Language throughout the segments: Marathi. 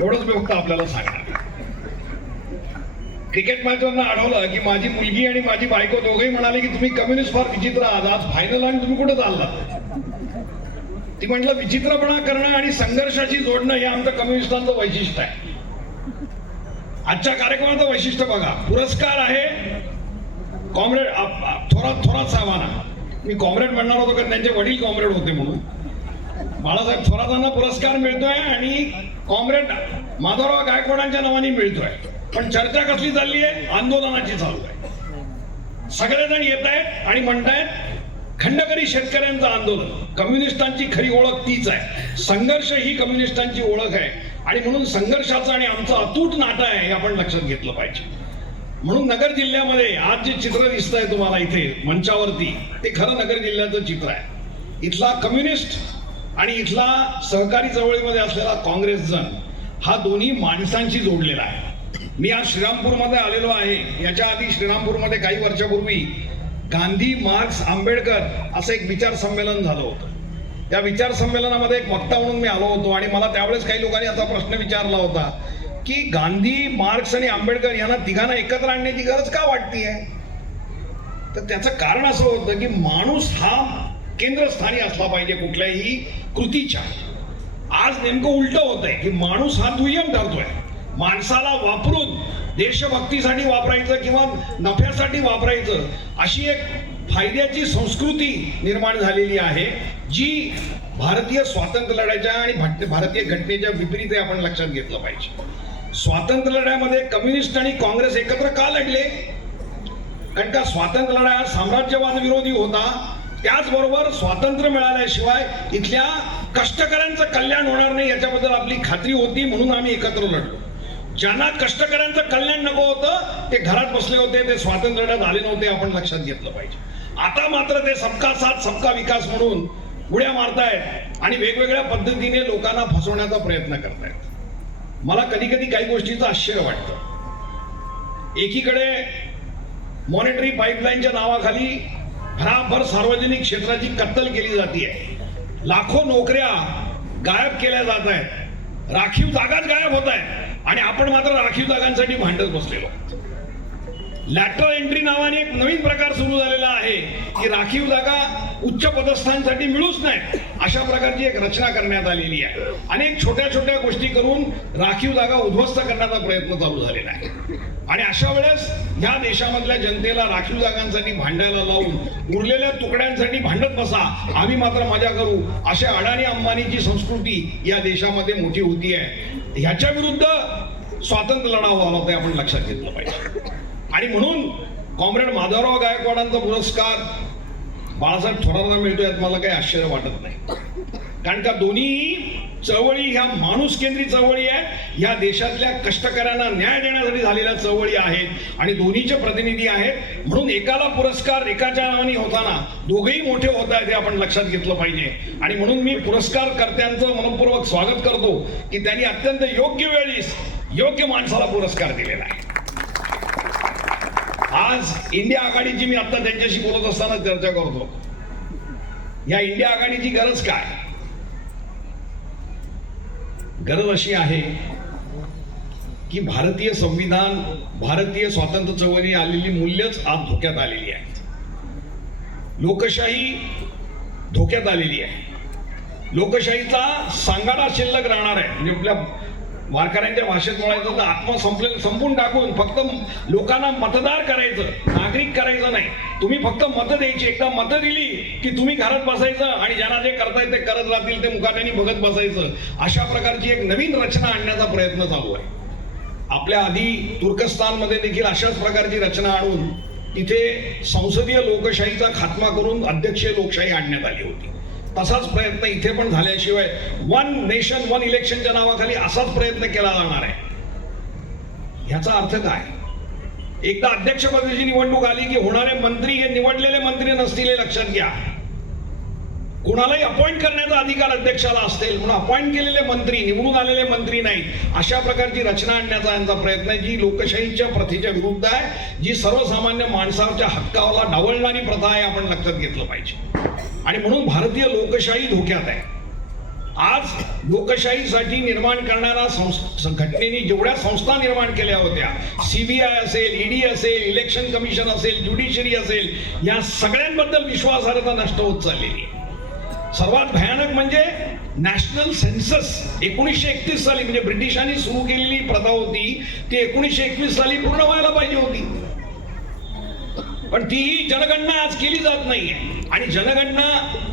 एवढंच मी फक्त आपल्याला सांगणार. क्रिकेट मॅचवरनं आढळलं की माझी मुलगी आणि माझी बायको दोघेही म्हणाले की तुम्ही कम्युनिस्ट फार विचित्र आहात, आज फायनल आणि तुम्ही कुठे चाललात. ती म्हटलं विचित्रपणा करणं आणि संघर्षाशी जोडणं हे आमचं कम्युनिस्टांचं वैशिष्ट्य आहे. आजच्या कार्यक्रमाचं वैशिष्ट्य बघा, पुरस्कार आहे कॉम्रेड थोरात साहेबांना. मी कॉम्रेड म्हणणार होतो कारण त्यांचे वडील कॉम्रेड होते म्हणून. बाळासाहेब थोरातांना पुरस्कार मिळतोय आणि कॉम्रेड माधवराव गायकवाडांच्या नावाने मिळतोय. पण चर्चा कसली चालली आहे? आंदोलनाची चालू आहे. सगळेजण येत आहेत आणि म्हणतायत खंडकरी शेतकऱ्यांचं आंदोलन. कम्युनिस्टांची खरी ओळख तीच आहे. संघर्ष ही कम्युनिस्टांची ओळख आहे आणि म्हणून संघर्षाचं आणि आमचं अतूट नातं आहे हे आपण लक्षात घेतलं पाहिजे. म्हणून नगर जिल्ह्यामध्ये आज जे चित्र दिसतंय तुम्हाला इथे मंचावरती, ते खरं नगर जिल्ह्याचं चित्र आहे. इथला कम्युनिस्ट आणि इथला सहकारी चळवळीमध्ये असलेला काँग्रेस जन हा दोन्ही माणसांशी जोडलेला आहे. मी आज श्रीरामपूरमध्ये आलेलो आहे. याच्या आधी श्रीरामपूरमध्ये काही वर्षापूर्वी गांधी, मार्क्स, आंबेडकर असं एक विचार संमेलन झालं होतं. त्या विचार संमेलनामध्ये एक वक्ता म्हणून मी आलो होतो आणि मला त्यावेळेस काही लोकांनी असा प्रश्न विचारला होता की गांधी, मार्क्स आणि आंबेडकर यांना तिघांना एकत्र आणण्याची गरज का वाटतीये? तर त्याचं कारण असं होतं की माणूस हा केंद्रस्थानी असला पाहिजे कुठल्याही कृतीच्या. आज नेमकं उलट होतंय की माणूस हा दुय्यम ठरतोय. माणसाला वापरून देशभक्तीसाठी वापरायचं किंवा नफ्यासाठी वापरायचं अशी एक फायद्याची संस्कृती निर्माण झालेली आहे जी भारतीय स्वातंत्र्य लढ्याच्या आणि भारतीय घटनेच्या विपरीत आहे. आपण लक्षात घेतलं पाहिजे. स्वातंत्र्य लढ्यामध्ये कम्युनिस्ट आणि काँग्रेस एकत्र का लढले? कारण का स्वातंत्र्य लढा साम्राज्यवाद विरोधी होता. त्याचबरोबर स्वातंत्र्य मिळाल्याशिवाय इथल्या कष्टकऱ्यांचं कल्याण होणार नाही याच्याबद्दल आपली खात्री होती, म्हणून आम्ही एकत्र लढलो. ज्यांना कष्टकऱ्यांचं कल्याण नको होतं ते घरात बसले होते, ते स्वातंत्र्य लढ्यात आले नव्हते. आपण लक्षात घेतलं पाहिजे. आता मात्र ते सबका साथ सबका विकास म्हणून उड्या मारतायत आणि वेगवेगळ्या पद्धतीने लोकांना फसवण्याचा प्रयत्न करतायत. मला कधी कधी काही गोष्टीचं आश्चर्य वाटतं. एकीकडे मॉनिटरी पाईपलाईनच्या नावाखाली भराभर सार्वजनिक क्षेत्राची कत्तल केली जाते. लाखो नोकऱ्या गायब केल्या जात आहेत. राखीव जागाच गायब होत आहेत आणि आपण मात्र राखीव जागांसाठी भांडत बसलेलो. लॅटरल एंट्री नावाने एक नवीन प्रकार सुरू झालेला आहे की राखीव जागा उच्च पदस्थांसाठी मिळूच नाहीत अशा प्रकारची एक रचना करण्यात आलेली आहे. अनेक छोट्या छोट्या गोष्टी करून राखीव जागा उद्ध्वस्त करण्याचा प्रयत्न चालू झालेला आहे. आणि अशा वेळेस ह्या देशामधल्या जनतेला राखीव जागांसाठी भांडायला लावून उरलेल्या तुकड्यांसाठी भांडत बसा, आम्ही मात्र मजा करू, अशा अडाणी अंबानीची संस्कृती या देशामध्ये मोठी होती आहे. ह्याच्या विरुद्ध स्वातंत्र्य लढा व्हावा ते आपण लक्षात घेतलं पाहिजे. आणि म्हणून कॉम्रेड माधवराव गायकवाडांचा पुरस्कार बाळासाहेब थोरातांना मिळतो यात मला काही आश्चर्य वाटत नाही. कारण का दोन्ही चळवळी ह्या माणूस केंद्रित चळवळी आहे. या देशातल्या कष्टकऱ्यांना न्याय देण्यासाठी झालेल्या चळवळी आहेत आणि दोन्हीचे प्रतिनिधी आहेत. म्हणून एकाला पुरस्कार एकाच्या नावाने होताना दोघेही मोठे होत आहेत हे आपण लक्षात घेतलं पाहिजे. आणि म्हणून मी पुरस्कारकर्त्यांचं मनपूर्वक स्वागत करतो की त्यांनी अत्यंत योग्य वेळीस योग्य माणसाला पुरस्कार दिलेला आहे. आज इंडिया आघाडीची मी आता त्यांच्याशी बोलत असताना चर्चा करतो. या इंडिया आघाडीची गरज काय? गरज अशी आहे की भारतीय संविधान, भारतीय स्वातंत्र्य चळवळीने आलेली मूल्यच आज धोक्यात आलेली आहेत. लोकशाही धोक्यात आलेली आहे. लोकशाहीचा सांगाडा शिल्लक राहणार आहे. म्हणजे आपल्या वारकऱ्यांच्या भाषेत म्हणायचं तर आत्मा संपून टाकून फक्त लोकांना मतदार करायचं, नागरिक करायचं नाही. तुम्ही फक्त मतं द्यायची. एकदा मतं दिली की तुम्ही घरात बसायचं आणि ज्यांना जे करतायत ते करत राहतील, ते मुकाट्याने बघत बसायचं. अशा प्रकारची एक नवीन रचना आणण्याचा प्रयत्न चालू आहे. आपल्या आधी तुर्कस्तानमध्ये देखील अशाच प्रकारची रचना आणून तिथे संसदीय लोकशाहीचा खात्मा करून अध्यक्षीय लोकशाही आणण्यात आली होती. तसाच प्रयत्न इथे पण झाल्याशिवाय वन नेशन वन इलेक्शनच्या नावाखाली असाच प्रयत्न केला जाणार आहे. ह्याचा अर्थ काय? एकदा अध्यक्षपदाची निवडणूक आली की होणारे मंत्री हे निवडलेले मंत्री नसतील हे लक्षात घ्या. कुणालाही अपॉइंट करण्याचा अधिकार अध्यक्षाला असतील, म्हणून अपॉइंट केलेले मंत्री, निवडून आलेले मंत्री नाही. अशा प्रकारची रचना आणण्याचा यांचा प्रयत्न आहे जी लोकशाहीच्या प्रथेच्या विरुद्ध आहे, जी सर्वसामान्य माणसाच्या हक्काला डावलणारी प्रथा आहे. आपण लक्षात घेतलं पाहिजे. आणि म्हणून भारतीय लोकशाही धोक्यात आहे. आज लोकशाहीसाठी निर्माण करणाऱ्या घटनेने जेवढ्या संस्था निर्माण केल्या होत्या, सीबीआय असेल, ईडी असेल, इलेक्शन कमिशन असेल, ज्युडिशरी असेल, या सगळ्यांबद्दल विश्वासार्हता नष्ट होत चाललेली आहे. सर्वात भयानक म्हणजे नॅशनल सेन्सस 1931 साली, म्हणजे ब्रिटिशांनी सुरू केलेली प्रथा होती ती 1921 साली पूर्ण व्हायला पाहिजे होती, पण तीही जनगणना आज केली जात नाहीये. आणि जनगणना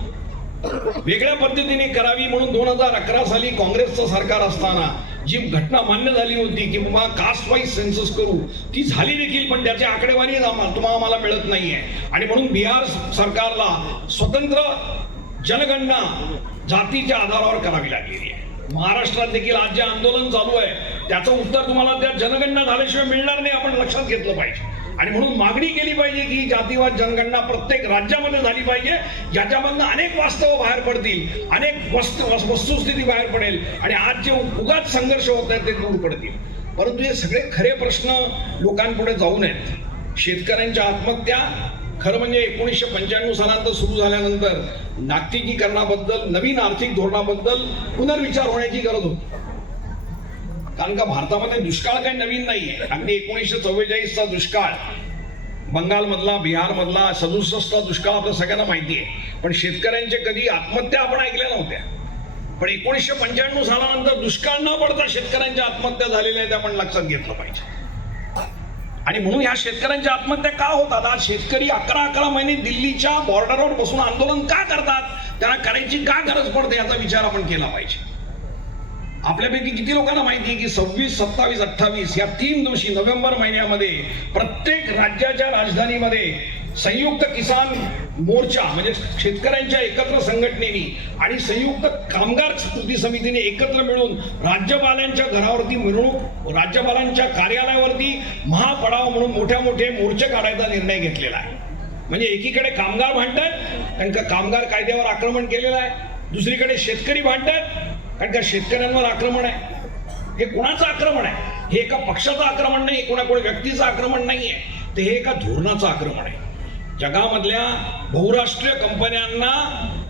वेगळ्या पद्धतीने करावी म्हणून 2011 साली काँग्रेसचं सरकार असताना जी घटना मान्य झाली होती की बाबा कास्ट वाईज सेन्सस करू, ती झाली देखील, पण त्याची आकडेवारी तुम्हाला आम्हाला मिळत नाहीये. आणि म्हणून बिहार सरकारला स्वतंत्र जनगणना जातीच्या आधारावर करावी लागलेली आहे. महाराष्ट्रात देखील आज जे आंदोलन चालू आहे त्याचं उत्तर तुम्हाला त्या जनगणना झाल्याशिवाय मिळणार नाही, आपण लक्षात घेतलं पाहिजे. आणि म्हणून मागणी केली पाहिजे की जातीवाद जनगणना प्रत्येक राज्यामध्ये झाली पाहिजे, ज्याच्यामधनं अनेक वास्तव बाहेर पडतील, अनेक वस्तुस्थिती बाहेर पडेल आणि आज जे उगाच संघर्ष होत आहेत ते दूर पडतील. परंतु हे सगळे खरे प्रश्न लोकांपुढे जाऊ नयेत. शेतकऱ्यांच्या आत्महत्या खरं म्हणजे 1995 सालानंतर सुरू झाल्यानंतर नागरिकीकरणाबद्दल, नवीन आर्थिक धोरणाबद्दल पुनर्विचार होण्याची गरज होती. कारण का भारतामध्ये दुष्काळ काही नवीन नाहीये. अगदी 1944चा दुष्काळ बंगालमधला, बिहारमधला, 67चा दुष्काळ आपल्या सगळ्यांना माहिती आहे, पण शेतकऱ्यांचे कधी आत्महत्या आपण ऐकल्या नव्हत्या. पण 1995 सालानंतर दुष्काळ न पडता शेतकऱ्यांच्या आत्महत्या झालेल्या आहेत, आपण लक्षात घेतलं पाहिजे. आणि म्हणून ह्या शेतकऱ्यांच्या आत्महत्या का होतात? आज शेतकरी 11 महिने दिल्लीच्या बॉर्डरवर बसून आंदोलन का करतात? त्यांना करायची का गरज पडते याचा विचार आपण केला पाहिजे. आपल्यापैकी किती लोकांना माहिती आहे की 26, 27, 28 या 3 दिवशी नोव्हेंबर महिन्यामध्ये प्रत्येक राज्याच्या राजधानीमध्ये संयुक्त किसान मोर्चा म्हणजे शेतकऱ्यांच्या एकत्र संघटनेनी आणि संयुक्त कामगार कृती समितीने एकत्र मिळून राज्यपालांच्या घरावरती मिरवणूक, राज्यपालांच्या कार्यालयावरती महापडाव म्हणून मोठे मोर्चे काढायचा निर्णय घेतलेला आहे. म्हणजे एकीकडे कामगार भांडतात कारण का कामगार कायद्यावर आक्रमण केलेलं आहे, दुसरीकडे शेतकरी भांडतात कारण का शेतकऱ्यांवर आक्रमण आहे. हे कुणाचं आक्रमण आहे? हे एका पक्षाचं आक्रमण नाही, कोणा व्यक्तीचं आक्रमण नाहीये, ते हे एका धोरणाचं आक्रमण आहे. जगामधल्या बहुराष्ट्रीय कंपन्यांना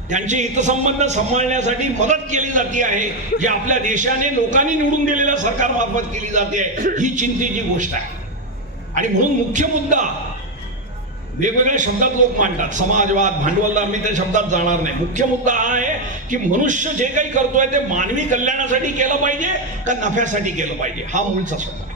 त्यांचे हितसंबंध सांभाळण्यासाठी मदत केली जाते आहे, जी आपल्या देशाने लोकांनी निवडून दिलेल्या सरकारमार्फत केली जाते आहे. ही चिंतेची गोष्ट आहे. आणि म्हणून मुख्य मुद्दा वेगवेगळ्या शब्दात लोक मांडतात, समाजवाद, भांडवलदार, मी त्या शब्दात जाणार नाही. मुख्य मुद्दा हा आहे की मनुष्य जे काही करतोय ते मानवी कल्याणासाठी केलं पाहिजे का नफ्यासाठी केलं पाहिजे, हा मूळचा शब्द आहे.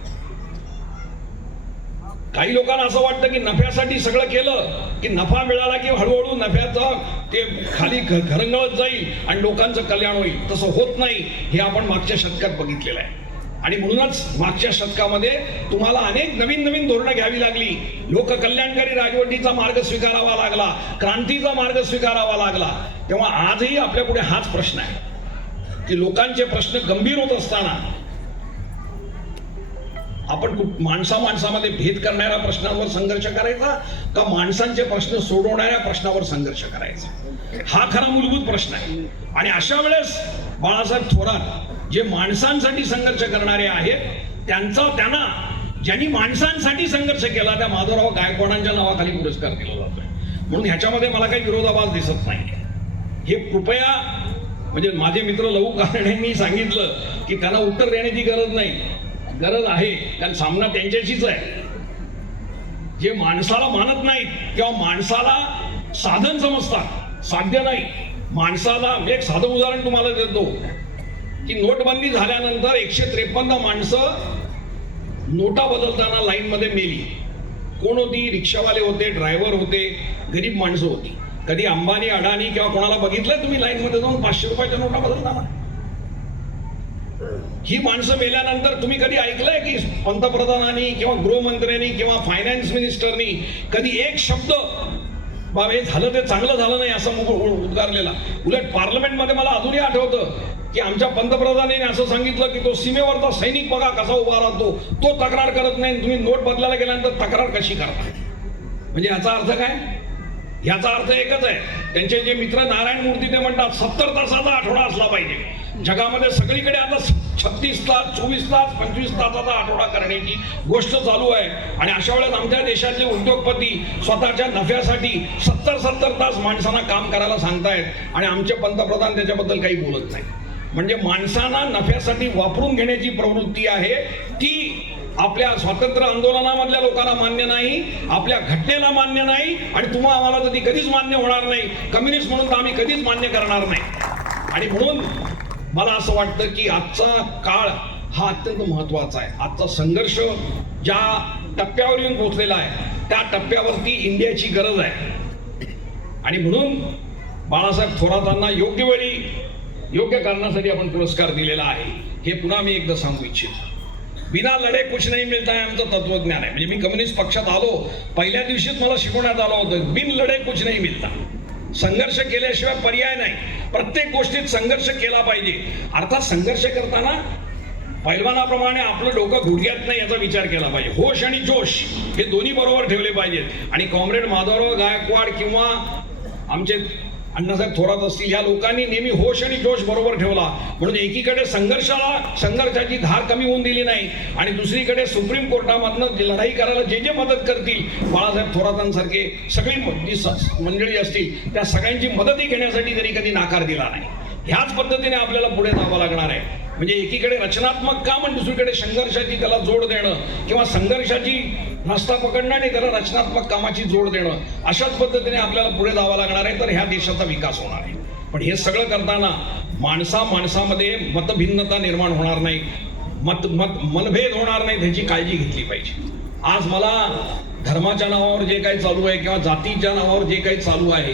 काही लोकांना असं वाटतं की नफ्यासाठी सगळं केलं की नफा मिळाला की हळूहळू नफ्याचं ते खाली घरंगळत जाईल आणि लोकांचं कल्याण होईल. तसं होत नाही, हे आपण मागच्या शतकात बघितलेलं आहे. आणि म्हणूनच मागच्या शतकामध्ये तुम्हाला अनेक नवीन धोरणं घ्यावी लागली. लोककल्याणकारी राजवटीचा मार्ग स्वीकारावा लागला, क्रांतीचा मार्ग स्वीकारावा लागला. तेव्हा आजही आपल्या पुढे हाच प्रश्न आहे की लोकांचे प्रश्न गंभीर होत असताना आपण माणसामध्ये भेद करणाऱ्या प्रश्नांवर संघर्ष करायचा का माणसांचे प्रश्न सोडवणाऱ्या प्रश्नावर संघर्ष करायचा, हा खरा मूलभूत प्रश्न आहे. आणि अशा वेळेस बाळासाहेब थोरात जे माणसांसाठी संघर्ष करणारे आहेत त्यांना ज्यांनी माणसांसाठी संघर्ष केला त्या माधवराव गायकवाडांच्या नावाखाली पुरस्कार दिला जातोय. म्हणून ह्याच्यामध्ये मला काही विरोधाभास दिसत नाही. हे कृपया म्हणजे माझे मित्र लहू कारणेंनी सांगितलं की त्यांना उत्तर देण्याची गरज नाही, गरज आहे, कारण सामना त्यांच्याशीच आहे. जे माणसाला मानत नाहीत किंवा माणसाला साधन समजतात, साध्य नाही माणसाला. एक साधं उदाहरण तुम्हाला देतो की नोटबंदी झाल्यानंतर 153 माणसं नोटा बदलताना लाईन मध्ये मेली. कोण होती? रिक्षावाले होते, ड्रायव्हर होते, गरीब माणसं होती. कधी अंबानी, अडाणी किंवा कोणाला बघितलंय तुम्ही लाईन मध्ये जाऊन 500 रुपयाच्या नोटा बदलताना? ही माणसं मेल्यानंतर तुम्ही कधी ऐकलंय की पंतप्रधानांनी किंवा गृहमंत्र्यांनी किंवा फायनान्स मिनिस्टरनी कधी एक शब्द बाबा हे झालं ते चांगलं झालं नाही असं उद्गारलेला? उलट पार्लमेंटमध्ये मला अजूनही आठवतं की आमच्या पंतप्रधानांनी असं सांगितलं की तो सीमेवरचा सैनिक बघा कसा उभा राहतो, तो तक्रार करत नाही, तुम्ही नोट बदलायला गेल्यानंतर तक्रार कशी करता? म्हणजे याचा अर्थ काय? याचा अर्थ एकच आहे. त्यांचे जे मित्र नारायण मूर्ती ते म्हणतात 70 तासाचा आठवडा असला पाहिजे. जगामध्ये सगळीकडे आता 36 तास, 24 तास, 25 तासाचा आठवडा करण्याची गोष्ट चालू आहे. आणि अशा वेळेस आमच्या देशातले उद्योगपती स्वतःच्या नफ्यासाठी 70 तास माणसांना काम करायला सांगतायत आणि आमचे पंतप्रधान त्याच्याबद्दल काही बोलत नाही. म्हणजे माणसांना नफ्यासाठी वापरून घेण्याची प्रवृत्ती आहे, ती आपल्या स्वातंत्र्य आंदोलनामधल्या लोकांना मान्य नाही, आपल्या घटनेला मान्य नाही, आणि तुम्हा आम्हाला तर ती कधीच मान्य होणार नाही. कम्युनिस्ट म्हणून तर आम्ही कधीच मान्य करणार नाही. आणि म्हणून मला असं वाटतं की आजचा काळ हा अत्यंत महत्वाचा आहे. आजचा संघर्ष ज्या टप्प्यावर येऊन पोहोचलेला आहे त्या टप्प्यावरती इंडियाची गरज आहे. आणि म्हणून बाळासाहेब थोरातांना योग्य वेळी योग्य कारणासाठी आपण पुरस्कार दिलेला आहे. हे पुन्हा मी एकदा सांगू इच्छितो. बिना लढे कुछ नाही मिळता आहे आमचं तत्वज्ञान आहे. म्हणजे मी कम्युनिस्ट पक्षात आलो पहिल्या दिवशीच मला शिकवण्यात आलं होतं, बिन लढे कुछ नाही मिळता. संघर्ष केल्याशिवाय पर्याय नाही. प्रत्येक गोष्टीत संघर्ष केला पाहिजे. अर्थात संघर्ष करताना पैलवानाप्रमाणे आपलं डोकं गुडघ्यात नाही याचा विचार केला पाहिजे. होश आणि जोश हे दोन्ही बरोबर ठेवले पाहिजेत. आणि कॉम्रेड माधवराव गायकवाड किंवा आमचे अण्णासाहेब थोरात असतील, या लोकांनी नेहमी होश आणि जोश बरोबर ठेवला. म्हणून एकीकडे संघर्षाची धार कमी होऊन दिली नाही, आणि दुसरीकडे सुप्रीम कोर्टामधनं लढाई करायला जे जे मदत करतील, बाळासाहेब थोरातांसारखे सगळी मंडळी असतील, त्या सगळ्यांची मदतही घेण्यासाठी त्यांनी कधी नाकार दिला नाही. ह्याच पद्धतीने आपल्याला पुढे जावं लागणार आहे. म्हणजे एकीकडे रचनात्मक काम आणि दुसरीकडे संघर्षाची त्याला जोड देणं, किंवा संघर्षाची रस्ता पकडणं आणि त्याला रचनात्मक कामाची जोड देणं, अशाच पद्धतीने आपल्याला पुढे जावं लागणार आहे. तर ह्या देशाचा विकास होणार आहे. पण हे सगळं करताना माणसामध्ये मतभिन्नता निर्माण होणार नाही, मनभेद होणार नाही, त्याची काळजी घेतली पाहिजे. आज मला धर्माच्या नावावर जे काही चालू आहे किंवा जातीच्या नावावर जे काही चालू आहे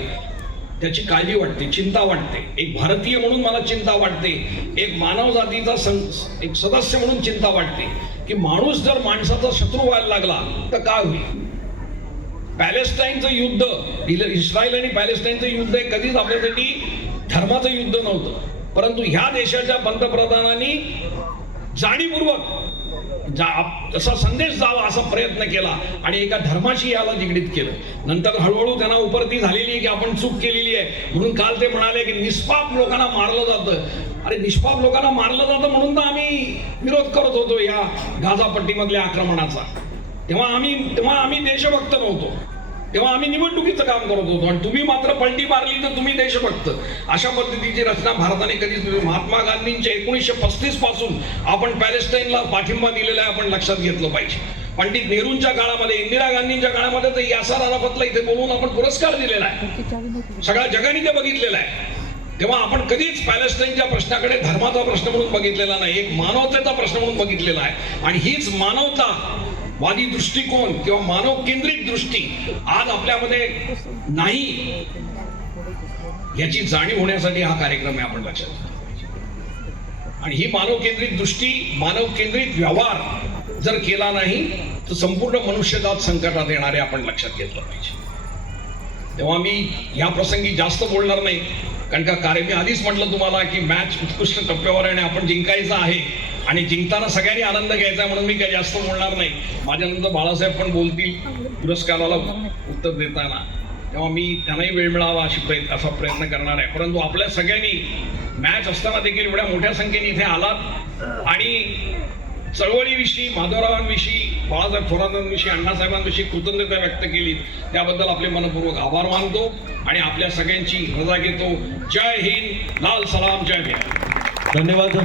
त्याची काळजी वाटते, चिंता वाटते. एक भारतीय म्हणून मला चिंता वाटते, एक मानव जातीचा एक सदस्य म्हणून चिंता वाटते की माणूस जर माणसाचा शत्रू व्हायला लागला तर काय होईल. पॅलेस्टाईनचं युद्ध, इस्रायल आणि पॅलेस्टाईनचं युद्ध हे कधीच आपल्यासाठी धर्माचं युद्ध नव्हतं, परंतु ह्या देशाच्या पंतप्रधानांनी जाणीवपूर्वक असा संदेश जावा असा प्रयत्न केला आणि एका धर्माशी याला निगडीत केलं. नंतर हळूहळू त्यांना उपरती झालेली आहे की आपण चूक केलेली आहे, म्हणून काल ते म्हणाले की निष्पाप लोकांना मारलं जातं. अरे निष्पाप लोकांना मारलं जातं म्हणून तर आम्ही विरोध करत होतो या गाझापट्टीमधल्या आक्रमणाचा. तेव्हा आम्ही देशभक्त नव्हतो, तेव्हा आम्ही निवडणुकीचं काम करत होतो, आणि तुम्ही मात्र पलटी मारली तर तुम्ही देशभक्त. अशा पद्धतीची रचना भारताने कधीच. महात्मा गांधींच्या 1935 पासून आपण पॅलेस्टाईनला पाठिंबा दिलेला आहे, आपण लक्षात घेतलं पाहिजे. पंडित नेहरूंच्या काळामध्ये, इंदिरा गांधींच्या काळामध्ये तर यासर अराफतला इथे बोलवून आपण पुरस्कार दिलेला आहे. सगळ्या जगाने ते बघितलेलं आहे. तेव्हा आपण कधीच पॅलेस्टाईनच्या प्रश्नाकडे धर्माचा प्रश्न म्हणून बघितलेला नाही, एक मानवतेचा प्रश्न म्हणून बघितलेला आहे. आणि हीच मानवतावादी दृष्टिकोन किंवा मानव केंद्रित दृष्टी आज आपल्यामध्ये नाही, याची जाणीव होण्यासाठी हा कार्यक्रम आहे, आपण लक्षात घेतला पाहिजे. आणि ही मानव केंद्रित दृष्टी, मानव केंद्रित व्यवहार जर केला नाही तर संपूर्ण मनुष्यजात संकटात येणारे आपण लक्षात घेतलं पाहिजे. तेव्हा मी या प्रसंगी जास्त बोलणार नाही, कारण का मी आधीच म्हटलं तुम्हाला की मॅच उत्कृष्ट टप्प्यावर आहे आणि आपण जिंकायचं आहे, आणि जिंकताना सगळ्यांनी आनंद घ्यायचा आहे, म्हणून मी काही जास्त बोलणार नाही. माझ्यानंतर बाळासाहेब पण बोलतील पुरस्काराला उत्तर देताना, तेव्हा मी त्यांनाही वेळ मिळावा असा प्रयत्न करणार आहे. परंतु आपल्या सगळ्यांनी मॅच असताना देखील एवढ्या मोठ्या संख्येने इथे आलात आणि चळवळीविषयी, माधवरावांविषयी, बाळासाहेब थोरातांविषयी, अण्णासाहेबांविषयी कृतज्ञता व्यक्त केली, त्याबद्दल आपले मनपूर्वक आभार मानतो आणि आपल्या सगळ्यांची रजा घेतो. जय हिंद, लाल सलाम, जय भीम. धन्यवाद.